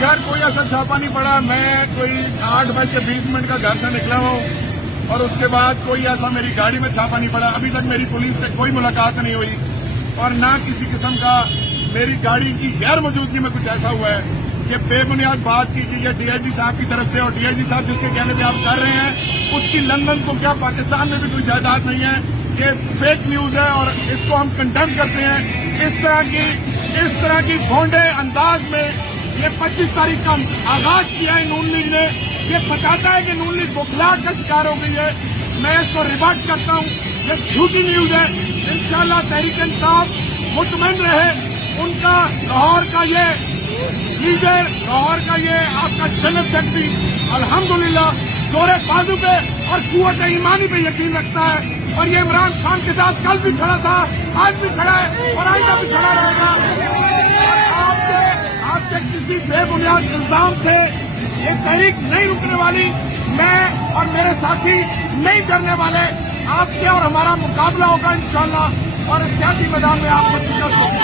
यार कोई ऐसा छापा नहीं पड़ा। मैं कोई 8:20 का घर से निकला हूँ और उसके बाद कोई ऐसा मेरी गाड़ी में छापा नहीं पड़ा। अभी तक मेरी पुलिस से कोई मुलाकात नहीं हुई और ना किसी किस्म का मेरी गाड़ी की गैर मौजूदगी में कुछ ऐसा हुआ है कि बेबुनियाद बात की कि ये डीआईजी साहब की तरफ से, और डीआईजी साहब जिसके कहने पे आप कर रहे हैं उसकी लंदन को क्या पाकिस्तान में भी कोई जायदाद नहीं है। ये फेक न्यूज है और इसको हम कंडेम करते हैं। इस तरह की भोंडे अंदाज में ये 25 तारीख का आगाज किया है नून लीग ने। ये बताता है कि नून लीग बुखलाहट का शिकार हो गई है। मैं इसको रिबट करता हूँ, ये झूठी न्यूज है। इंशाअल्लाह तहरीक इंसाफ मुतमईन रहे, उनका लाहौर का ये लीडर, लाहौर का ये आपका जनरल सेक्रेटरी अल्हम्दुलिल्लाह जोरे बाजू पे और कुव्वत ईमानी पे यकीन रखता है और ये इमरान खान के साथ कल भी खड़ा था, आज भी खड़ा है और आइंदा भी खड़ा रहेगा। आपके किसी बेबुनियाद इल्जाम से ये तहरीक नहीं रुकने वाली। मैं और मेरे साथी नहीं डरने वाले। आपके और हमारा मुकाबला होगा इंशाअल्लाह और सियासी मैदान में आपको शिकस्त होगी।